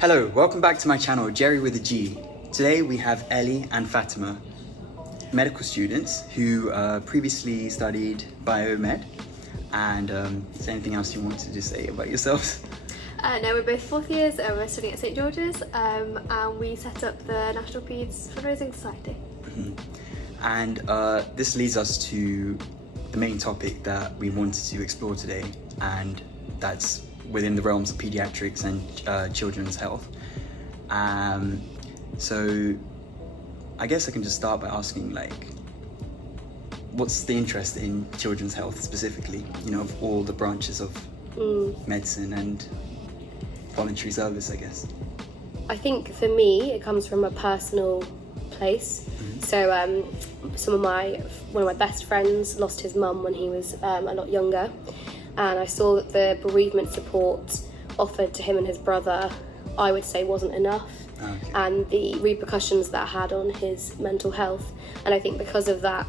Hello, welcome back to my channel, Gearry with a G. Today we have Ellie and Fatima, medical students who previously studied biomed. And is there anything else you wanted to say about yourselves? No, we're both fourth years, we're studying at St George's, and we set up the National Paediatrics Fundraising Society. And this leads us to the main topic that we wanted to explore today, and that's within the realms of pediatrics and children's health. So I guess I can just start by asking, like, what's the interest in children's health specifically, you know, of all the branches of medicine and voluntary service, I guess? I think for me, it comes from a personal place. So one of my best friends lost his mum when he was a lot younger, and I saw that the bereavement support offered to him and his brother, I would say, wasn't enough. Okay. And the repercussions that had on his mental health. And I think because of that,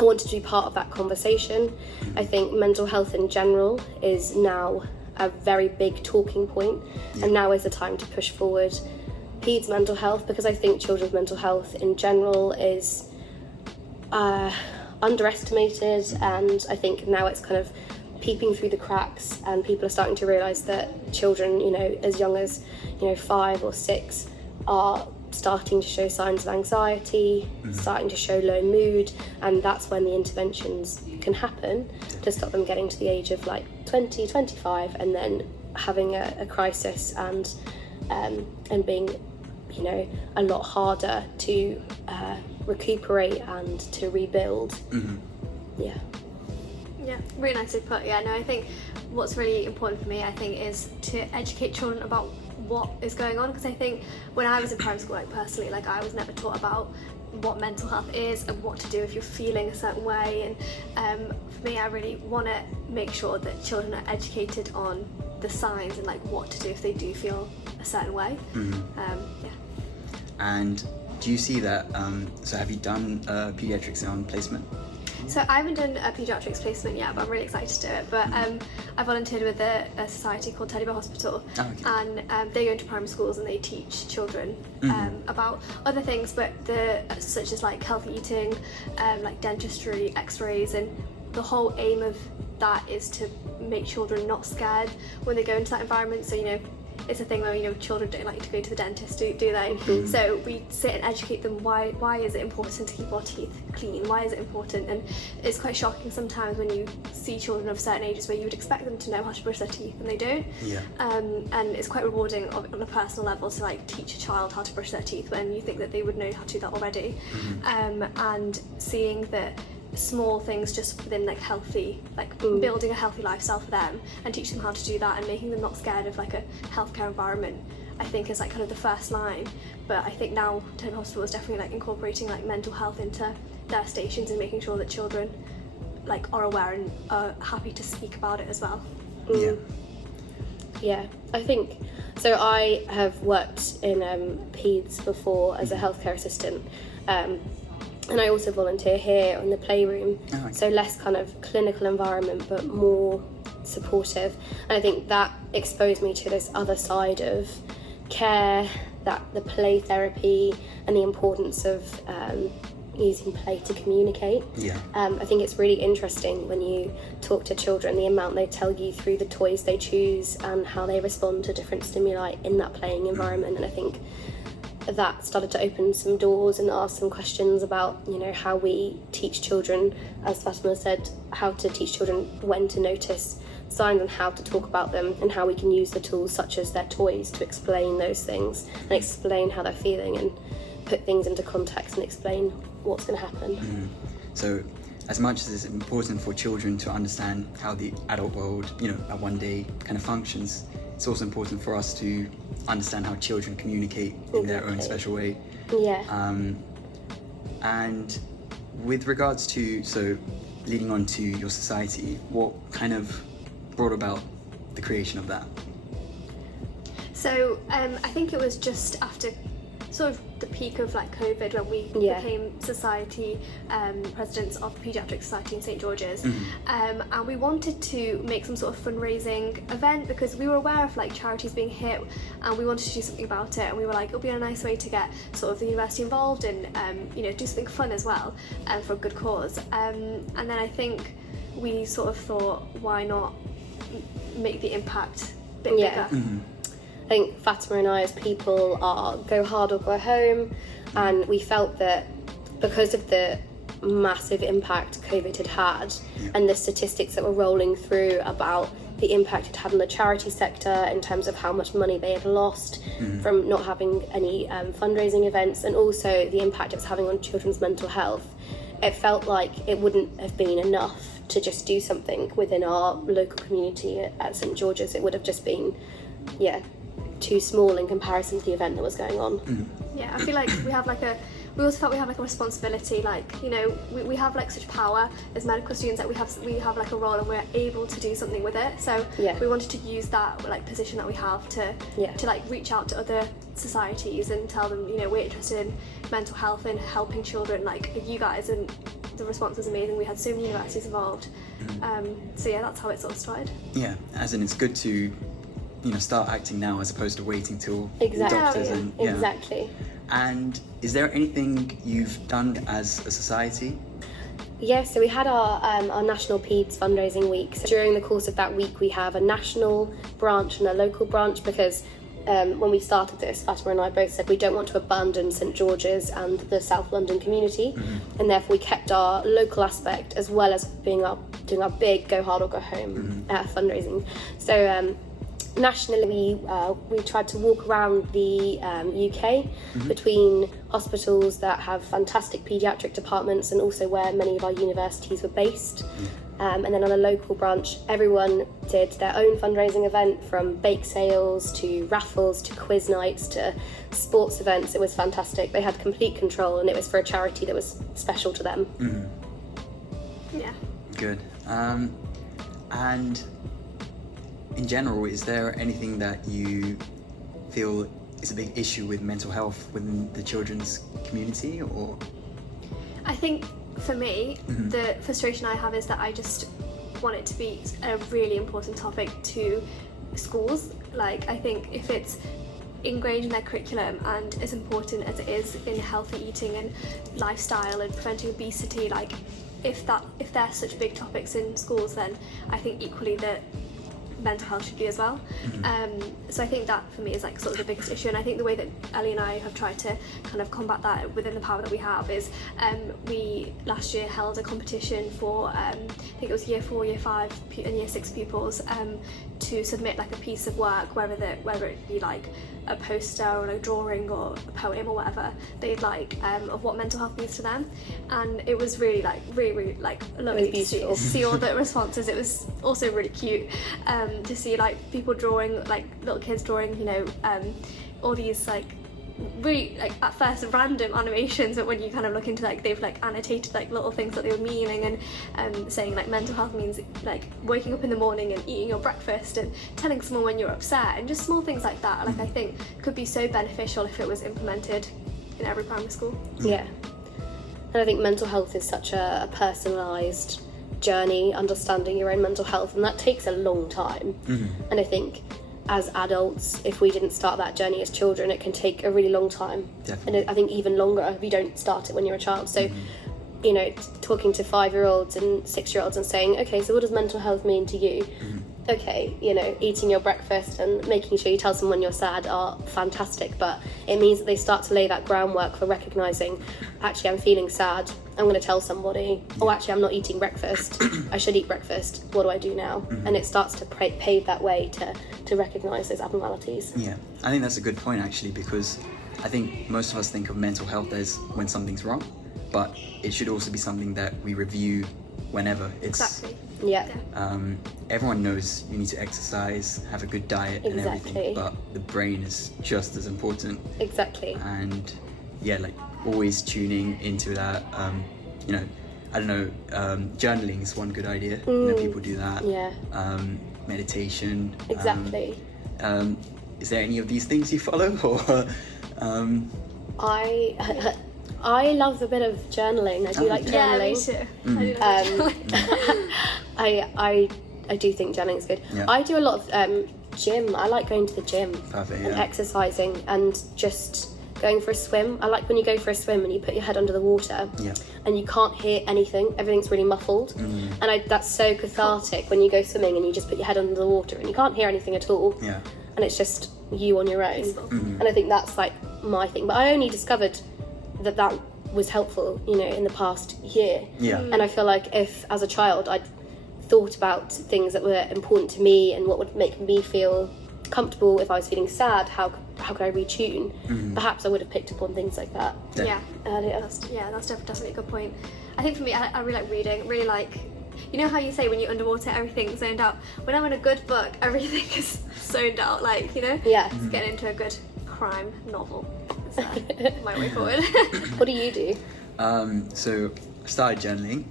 I wanted to be part of that conversation. I think mental health in general is now a very big talking point, and now is the time to push forward peds mental health, because I think children's mental health in general is underestimated, and I think now it's kind of peeping through the cracks, and people are starting to realise that children, you know, as young as 5 or 6 are starting to show signs of anxiety, starting to show low mood, and that's when the interventions can happen to stop them getting to the age of like 20, 25, and then having a crisis and being, a lot harder to recuperate and to rebuild. Yeah, really nicely put. Yeah, no, I think what's really important for me, I think, is to educate children about what is going on, because I think when I was in primary school, like personally, like I was never taught about what mental health is and what to do if you're feeling a certain way, and for me, I really want to make sure that children are educated on the signs and like what to do if they do feel a certain way. And do you see that, so have you done pediatrics on placement? So I haven't done a paediatrics placement yet, but I'm really excited to do it. But I volunteered with a society called Teddy Bear Hospital, and they go into primary schools and they teach children about other things, but such as like healthy eating, like dentistry, X-rays, and the whole aim of that is to make children not scared when they go into that environment. So it's a thing where children don't like to go to the dentist, do they? So we sit and educate them why is it important to keep our teeth clean, why is it important. And it's quite shocking sometimes when you see children of certain ages where you would expect them to know how to brush their teeth and they don't. And it's quite rewarding on a personal level to like teach a child how to brush their teeth when you think that they would know how to do that already. And seeing that small things just within like healthy, like building a healthy lifestyle for them and teach them how to do that and making them not scared of like a healthcare environment, I think is like kind of the first line. But I think now Teddy Bear Hospital is definitely like incorporating like mental health into their stations and making sure that children like are aware and are happy to speak about it as well. Yeah, I think so. I have worked in peds before as a healthcare assistant, and I also volunteer here in the playroom, so less kind of clinical environment but more supportive. And I think that exposed me to this other side of care, that the play therapy and the importance of using play to communicate. I think it's really interesting when you talk to children, the amount they tell you through the toys they choose and how they respond to different stimuli in that playing environment. And I think that started to open some doors and ask some questions about how we teach children, as Fatima said, how to teach children when to notice signs and how to talk about them, and how we can use the tools such as their toys to explain those things and explain how they're feeling and put things into context and explain what's going to happen. So as much as it's important for children to understand how the adult world, at one day kind of functions, it's also important for us to understand how children communicate in their own special way. And with regards to, so leading on to your society, what kind of brought about the creation of that? So I think it was just after sort of the peak of like COVID when we became society presidents of the Paediatrics Society in St George's, and we wanted to make some sort of fundraising event because we were aware of like charities being hit, and we wanted to do something about it. And we were like, it'll be a nice way to get sort of the university involved and you know, do something fun as well, for a good cause. And then I think we sort of thought, why not make the impact a bit bigger? I think Fatima and I as people are go hard or go home, and we felt that because of the massive impact COVID had had and the statistics that were rolling through about the impact it had on the charity sector in terms of how much money they had lost from not having any fundraising events, and also the impact it was having on children's mental health, it felt like it wouldn't have been enough to just do something within our local community at St George's. It would have just been, too small in comparison to the event that was going on. Yeah, I feel like we also felt we have like a responsibility, like, you know, we have like such power as medical students that we have like a role and we're able to do something with it. So we wanted to use that like position that we have to like reach out to other societies and tell them, you know, we're interested in mental health and helping children like you guys, and the response was amazing. We had so many universities involved. So yeah, that's how it sort of started. Yeah, as in it's good to, you know, start acting now as opposed to waiting till doctors and Exactly. And is there anything you've done as a society? Yeah, so we had our National Paediatrics Fundraising Week. So during the course of that week, we have a national branch and a local branch because when we started this, Fatima and I both said we don't want to abandon St George's and the South London community, and therefore we kept our local aspect as well as doing our big go hard or go home fundraising. So nationally, we tried to walk around the UK between hospitals that have fantastic paediatric departments and also where many of our universities were based. And then on a local branch, everyone did their own fundraising event, from bake sales to raffles to quiz nights to sports events. It was fantastic. They had complete control, and it was for a charity that was special to them. Yeah. Good. And in general, is there anything that you feel is a big issue with mental health within the children's community, or? I think for me, the frustration I have is that I just want it to be a really important topic to schools. Like, I think if it's ingrained in their curriculum and as important as it is in healthy eating and lifestyle and preventing obesity, like if they're such big topics in schools, then I think equally that mental health should be as well. So I think that for me is like sort of the biggest issue, and I think the way that Ellie and I have tried to kind of combat that within the power that we have is we last year held a competition for I think it was year 4, year 5 and year 6 pupils to submit like a piece of work, whether it be like a poster or a drawing or a poem or whatever they'd like, of what mental health means to them. And it was really like lovely to see all the responses. It was also really cute to see like people drawing, like little kids drawing, you know, all these like really like at first random animations, but when you kind of look into like they've like annotated like little things that they were meaning, and saying like mental health means like waking up in the morning and eating your breakfast and telling someone when you're upset, and just small things like that, like I think could be so beneficial if it was implemented in every primary school. Yeah, and I think mental health is such a personalised journey, understanding your own mental health, and that takes a long time. And I think as adults, if we didn't start that journey as children, it can take a really long time. Definitely. And I think even longer if you don't start it when you're a child. So you know, talking to 5-year-olds and 6-year-olds and saying, okay, so what does mental health mean to you? Okay, you know, eating your breakfast and making sure you tell someone you're sad are fantastic, but it means that they start to lay that groundwork for recognising, actually I'm feeling sad, I'm going to tell somebody, or actually I'm not eating breakfast, I should eat breakfast, what do I do now? And it starts to pave that way to recognise those abnormalities. Yeah, I think that's a good point actually, because I think most of us think of mental health as when something's wrong, but it should also be something that we review whenever it's... Exactly. Yeah. Everyone knows you need to exercise, have a good diet and everything, but the brain is just as important. Exactly. And yeah, like always tuning into that, you know, I don't know, journaling is one good idea. You know, people do that. Yeah. Meditation. Exactly. Is there any of these things you follow, or I love a bit of journaling. I do like journaling. Yeah, me too. I do like journaling. I do think journaling is good. Yeah. I do a lot of gym. I like going to the gym. Perfect, and yeah. exercising and just going for a swim. I like when you go for a swim and you put your head under the water and you can't hear anything. Everything's really muffled. And that's so cathartic when you go swimming and you just put your head under the water and you can't hear anything at all. Yeah. And it's just you on your own. And I think that's like my thing. But I only discovered that was helpful, in the past year. Yeah. And I feel like if, as a child, I'd thought about things that were important to me and what would make me feel comfortable. If I was feeling sad, how could I retune? Perhaps I would have picked up on things like that. Yeah. Earlier. That's definitely a good point. I think for me, I really like reading. Really like, you know how you say when you're underwater, everything's zoned out. When I'm in a good book, everything is zoned out. Like, Yeah. Just getting into a good crime novel is my way forward. What do you do? So I started journaling.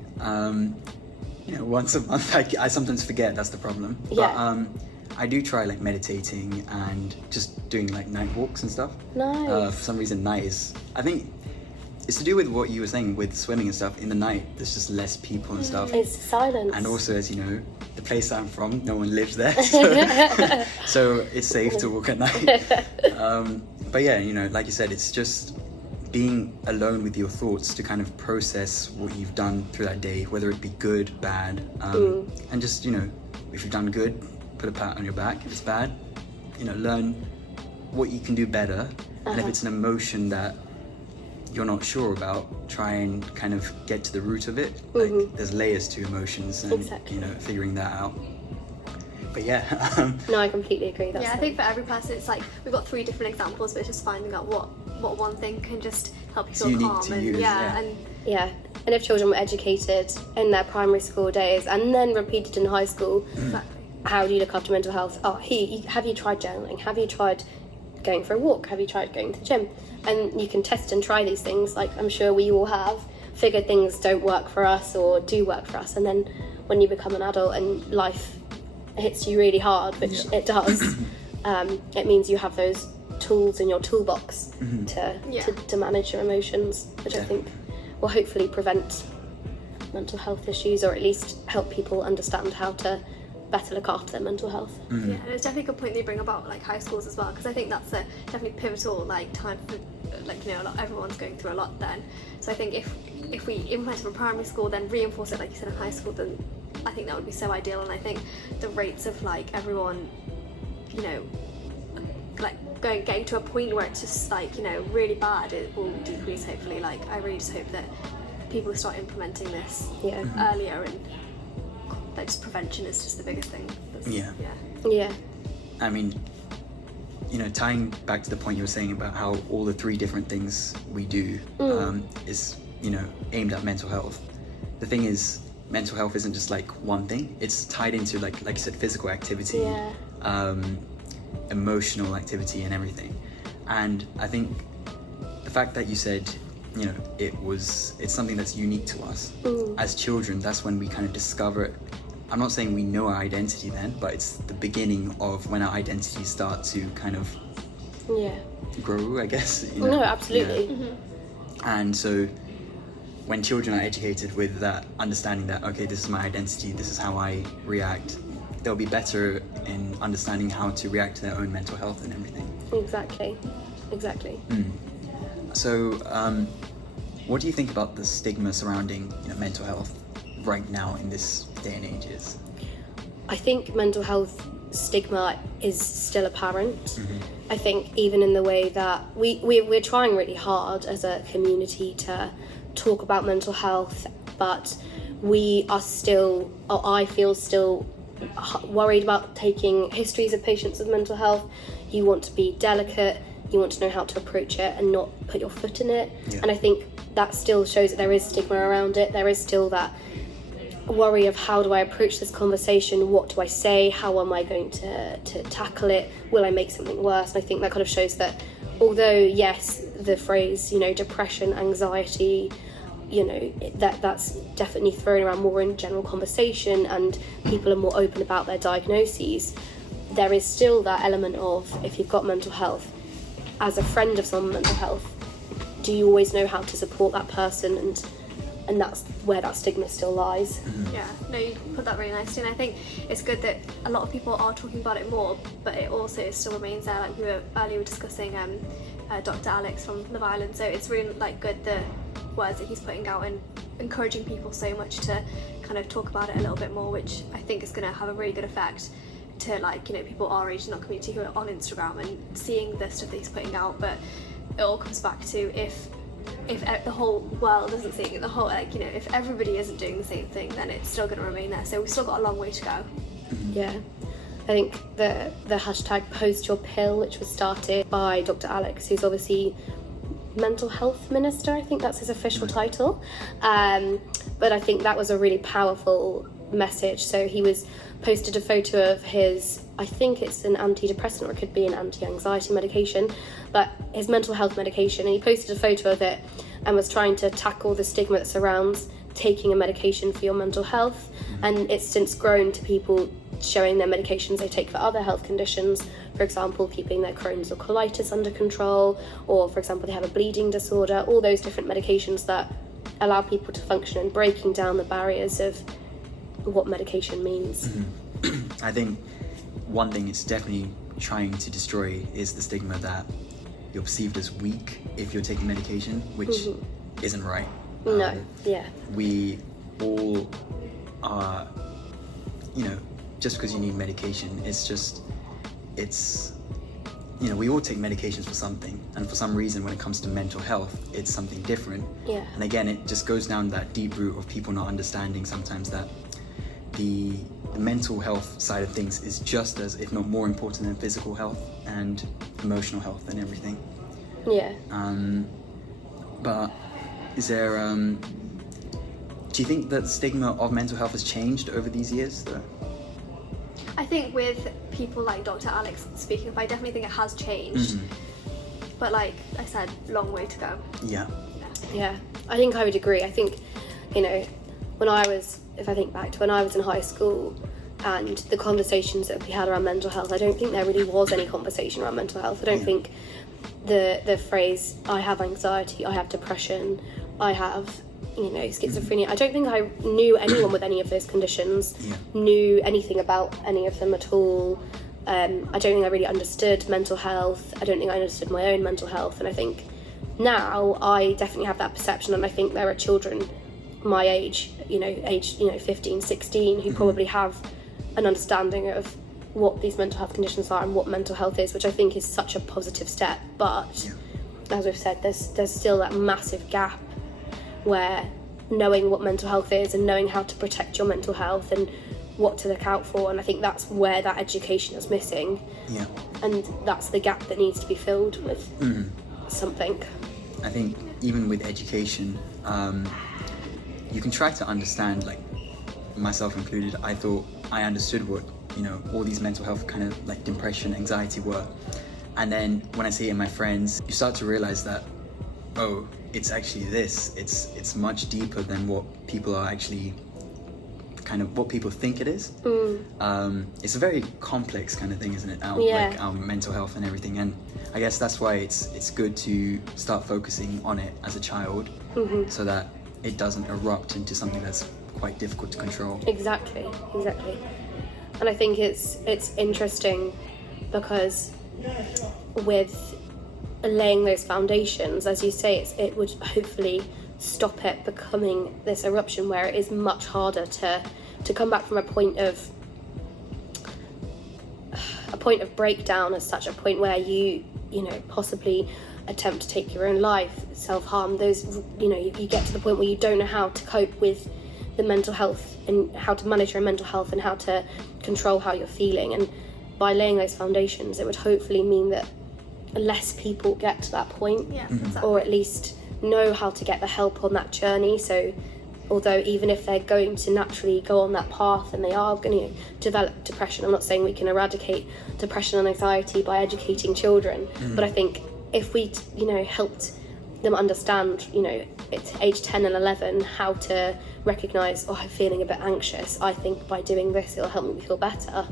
Once a month. I sometimes forget, that's the problem. Yeah. But I do try like meditating and just doing like night walks and stuff. Nice. For some reason, I think it's to do with what you were saying with swimming and stuff. In the night, there's just less people and stuff. It's silence. And also, as you know, the place I'm from, no one lives there, so it's safe to walk at night. But yeah, like you said, it's just being alone with your thoughts to kind of process what you've done through that day, whether it be good, bad, and just, if you've done good, put a pat on your back. If it's bad, learn what you can do better. And if it's an emotion that you're not sure about, try and kind of get to the root of it. Like there's layers to emotions and, figuring that out. But yeah. No, I completely agree. I think for every person, it's like, we've got 3 different examples, but it's just finding out what one thing can just help you feel calm. And and if children were educated in their primary school days and then repeated in high school, how do you look after mental health? Have you tried journaling? Have you tried going for a walk? Have you tried going to the gym? And you can test and try these things, like I'm sure we all have, figured things don't work for us or do work for us, and then when you become an adult and life hits you really hard, which it does, it means you have those tools in your toolbox to manage your emotions, which I think will hopefully prevent mental health issues, or at least help people understand how to better look after their mental health. Yeah, and it's definitely a good point that you bring about like high schools as well, because I think that's a definitely pivotal like time for everyone's going through a lot then. So I think if we implement it from primary school, then reinforce it like you said in high school, then I think that would be so ideal. And I think the rates of like everyone, like getting to a point where it's just like really bad, it will decrease hopefully. Like I really just hope that people start implementing this earlier, and that just prevention is just the biggest thing. Yeah. I mean, tying back to the point you were saying about how all the 3 different things we do is aimed at mental health. The thing is, mental health isn't just like one thing. It's tied into like you said, physical activity, emotional activity, and everything. And I think the fact that you said it's something that's unique to us as children, that's when we kind of discover it. I'm not saying we know our identity then, but it's the beginning of when our identities start to kind of grow, I guess. No, absolutely. And so when children are educated with that understanding that, okay, this is my identity, this is how I react, they'll be better in understanding how to react to their own mental health and everything. Exactly. So what do you think about the stigma surrounding mental health right now in this day and ages? I think mental health stigma is still apparent. I think even in the way that we're trying really hard as a community to talk about mental health, but we are still, or I feel still worried about taking histories of patients with mental health. You want to be delicate, you want to know how to approach it and not put your foot in it. And I think that still shows that there is stigma around it. There is still that worry of how do I approach this conversation, what do I say, how am I going to tackle it, will I make something worse? And I think that kind of shows that although yes, the phrase depression, anxiety, that's definitely thrown around more in general conversation and people are more open about their diagnoses, there is still that element of, if you've got mental health, as a friend of someone with mental health, do you always know how to support that person, and that's where that stigma still lies. Yeah, no, you put that really nicely, and I think it's good that a lot of people are talking about it more, but it also still remains there. Like we were discussing Dr. Alex from Love Island, so it's really like good the words that he's putting out and encouraging people so much to kind of talk about it a little bit more, which I think is going to have a really good effect to, like, you know, people our age in our community who are on Instagram and seeing the stuff that he's putting out. But it all comes back to if the whole world isn't seeing it, the whole, like, you know, if everybody isn't doing the same thing, then it's still going to remain there. So we've still got a long way to go. Yeah, I think the hashtag Post Your Pill, which was started by Dr. Alex, who's obviously mental health minister, I think that's his official title, but I think that was a really powerful message. So he posted a photo of his, I think it's an antidepressant or it could be an anti-anxiety medication, but his mental health medication, and he posted a photo of it and was trying to tackle the stigma that surrounds taking a medication for your mental health. And it's since grown to people showing their medications they take for other health conditions, for example keeping their Crohn's or colitis under control, or for example they have a bleeding disorder, all those different medications that allow people to function, and breaking down the barriers of what medication means. I think one thing it's definitely trying to destroy is the stigma that you're perceived as weak if you're taking medication, which isn't right. No, yeah. We all are, you know, just because you need medication, you know, we all take medications for something, and for some reason when it comes to mental health, it's something different. Yeah. And again, it just goes down that deep root of people not understanding sometimes that the mental health side of things is just as, if not more important than physical health and emotional health and everything. Yeah. But is there, do you think that the stigma of mental health has changed over these years though? I think with people like Dr. Alex speaking up, I definitely think it has changed. But like I said, long way to go. Yeah. Yeah, I think I would agree. I think, you know, if I think back to when I was in high school and the conversations that we had around mental health, I don't think there really was any conversation around mental health. I don't think the phrase, I have anxiety, I have depression, I have, you know, schizophrenia, I don't think I knew anyone with any of those conditions, knew anything about any of them at all. I don't think I really understood mental health. I don't think I understood my own mental health. And I think now I definitely have that perception, and I think there are children my age, 15, 16, who probably have an understanding of what these mental health conditions are and what mental health is, which I think is such a positive step. But as we've said, there's still that massive gap where knowing what mental health is and knowing how to protect your mental health and what to look out for, and I think that's where that education is missing. Yeah. And that's the gap that needs to be filled with something. I think even with education, you can try to understand, like myself included, I thought I understood what, you know, all these mental health kind of like depression, anxiety were. And then when I see it in my friends, you start to realize that, oh, it's actually this. It's much deeper than what people are actually, kind of what people think it is. It's a very complex kind of thing, isn't it? Like our mental health and everything. And I guess that's why it's good to start focusing on it as a child, so that it doesn't erupt into something that's quite difficult to control. Exactly. And I think it's interesting because with laying those foundations, as you say, it would hopefully stop it becoming this eruption where it is much harder to come back from a point of breakdown, as such, a point where you possibly attempt to take your own life, self-harm. Those, you get to the point where you don't know how to cope with the mental health and how to manage your mental health and how to control how you're feeling. And by laying those foundations, it would hopefully mean that less people get to that point, or at least know how to get the help on that journey. So although even if they're going to naturally go on that path and they are going to develop depression, I'm not saying we can eradicate depression and anxiety by educating children, but I think if we helped them understand, it's age 10 and 11, how to recognise, I'm feeling a bit anxious, I think by doing this it'll help me feel better.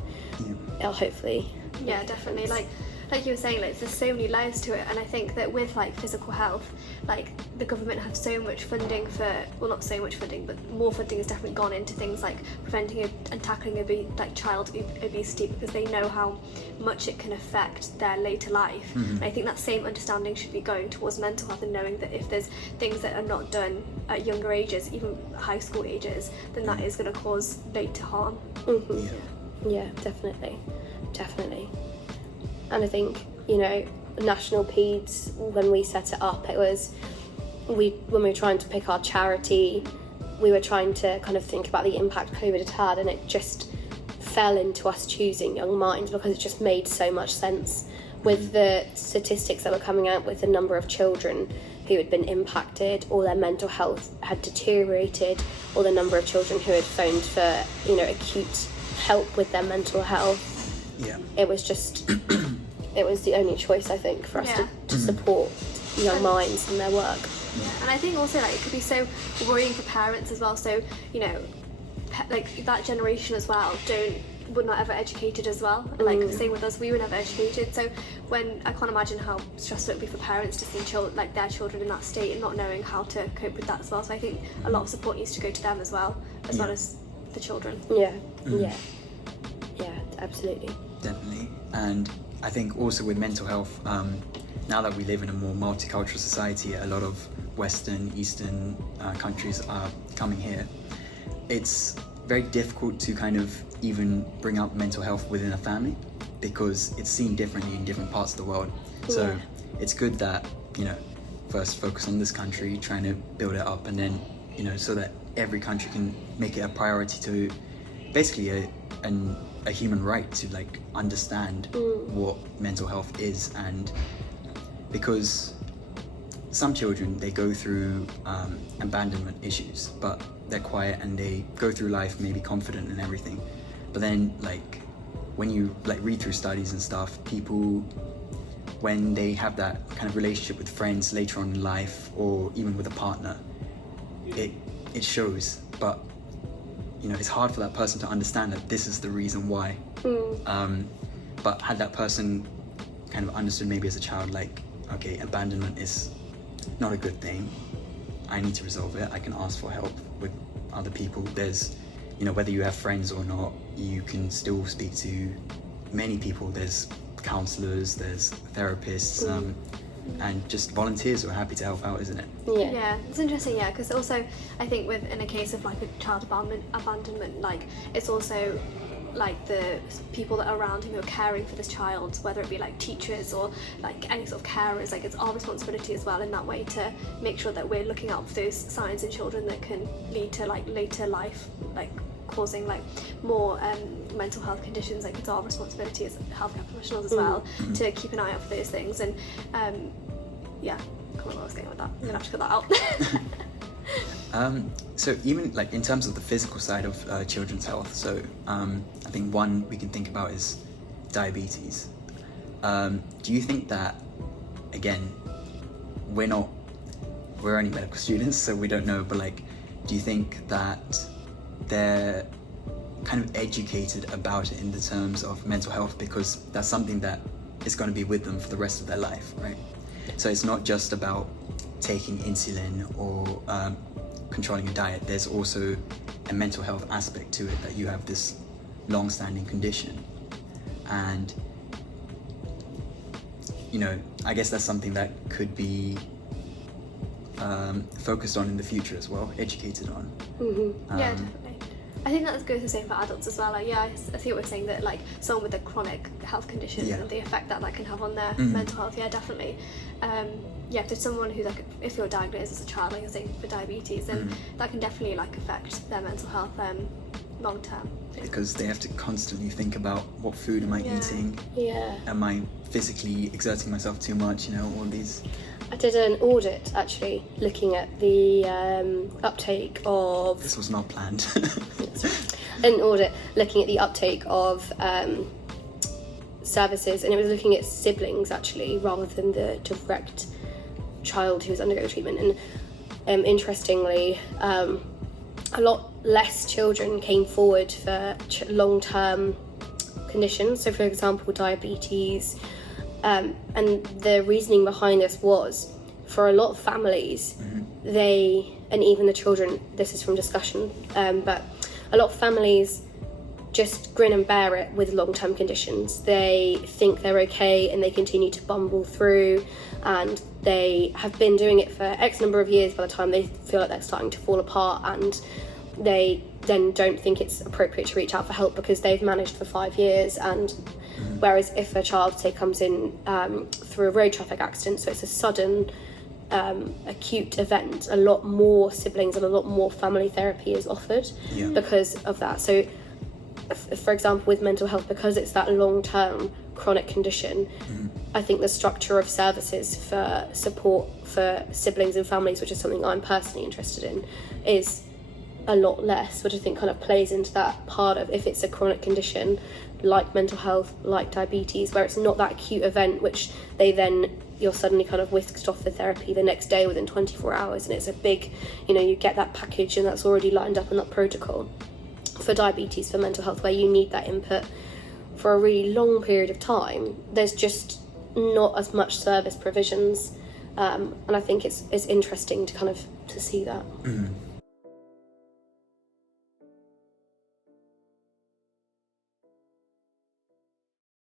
It'll hopefully definitely. Like like you were saying, like there's so many layers to it, and I think that with like physical health, like the government have so much funding for, well, not so much funding, but more funding has definitely gone into things like preventing and tackling child obesity, because they know how much it can affect their later life. And I think that same understanding should be going towards mental health, and knowing that if there's things that are not done at younger ages, even high school ages, then that is going to cause later harm. Yeah, definitely. And I think, you know, National Paeds, when we set it up, it was, when we were trying to pick our charity, we were trying to kind of think about the impact COVID had, and it just fell into us choosing Young Minds because it just made so much sense with the statistics that were coming out, with the number of children who had been impacted, or their mental health had deteriorated, or the number of children who had phoned for, you know, acute help with their mental health. It was just it was the only choice, I think, for us to support Young Minds and their work. And I think also, like, it could be so worrying for parents as well. So, you know, like that generation as well were not ever educated as well. Like same with us, we were never educated. So when I can't imagine how stressful it would be for parents to see their children in that state and not knowing how to cope with that as well. So I think a lot of support needs to go to them as well as the children. Yeah, absolutely. Definitely. And I think also with mental health, now that we live in a more multicultural society, a lot of Western, Eastern countries are coming here. It's very difficult to kind of even bring up mental health within a family, because it's seen differently in different parts of the world. So it's good that, you know, first focus on this country, trying to build it up, and then, you know, so that every country can make it a priority to basically a human right to like understand what mental health is. And because some children, they go through abandonment issues, but they're quiet and they go through life maybe confident and everything. But then, like, when you like read through studies and stuff, people, when they have that kind of relationship with friends later on in life, or even with a partner, it shows. But, you know, it's hard for that person to understand that this is the reason why. But had that person kind of understood maybe as a child, like, okay, abandonment is not a good thing, I need to resolve it, I can ask for help with other people. There's, you know, whether you have friends or not, you can still speak to many people. There's counselors, there's therapists, and just volunteers who are happy to help out, isn't it? Yeah, it's interesting, because also I think in a case of like a child abandonment, like it's also like the people that are around him who are caring for this child, whether it be like teachers or like any sort of carers, like it's our responsibility as well in that way to make sure that we're looking out for those signs in children that can lead to like later life, like causing like more mental health conditions. Like it's our responsibility as healthcare professionals as well to keep an eye out for those things. And I can't remember where I was going with that. I'm gonna have to cut that out. So even like in terms of the physical side of children's health, so I think one we can think about is diabetes. Do you think that, again, we're only medical students, so we don't know, but like, do you think that they're kind of educated about it in the terms of mental health, because that's something that is going to be with them for the rest of their life, right? So it's not just about taking insulin or controlling your diet. There's also a mental health aspect to it, that you have this long-standing condition. And, you know, I guess that's something that could be focused on in the future as well, educated on. Yeah, definitely. I think that goes the same for adults as well. Like, I see what we're saying, that like someone with a chronic health condition and the effect that can have on their mental health. Yeah, definitely. If there's someone who's like, if you're diagnosed as a child, like you're saying, for diabetes, then that can definitely like affect their mental health long term. Because they have to constantly think about what food am I eating? Am I physically exerting myself too much? You know, all these. I did an audit actually, looking at the uptake of. This was not planned. An audit looking at the uptake of services, and it was looking at siblings actually, rather than the direct child who was undergoing treatment. And interestingly, a lot less children came forward for long-term conditions. So, for example, diabetes, And the reasoning behind this was, for a lot of families, and even the children, this is from discussion, but a lot of families just grin and bear it with long-term conditions. They think they're okay and they continue to bumble through, and they have been doing it for X number of years by the time they feel like they're starting to fall apart, and they then don't think it's appropriate to reach out for help because they've managed for 5 years. And whereas if a child, say, comes in through a road traffic accident, so it's a sudden acute event, a lot more siblings and a lot more family therapy is offered because of that. So for example, with mental health, because it's that long-term chronic condition, I think the structure of services for support for siblings and families, which is something I'm personally interested in, is a lot less, which I think kind of plays into that part of, if it's a chronic condition like mental health, like diabetes, where it's not that acute event which you're suddenly kind of whisked off the therapy the next day within 24 hours, and it's a big, you get that package and that's already lined up in that protocol. For diabetes, for mental health, where you need that input for a really long period of time, there's just not as much service provisions, and I think it's interesting to see that.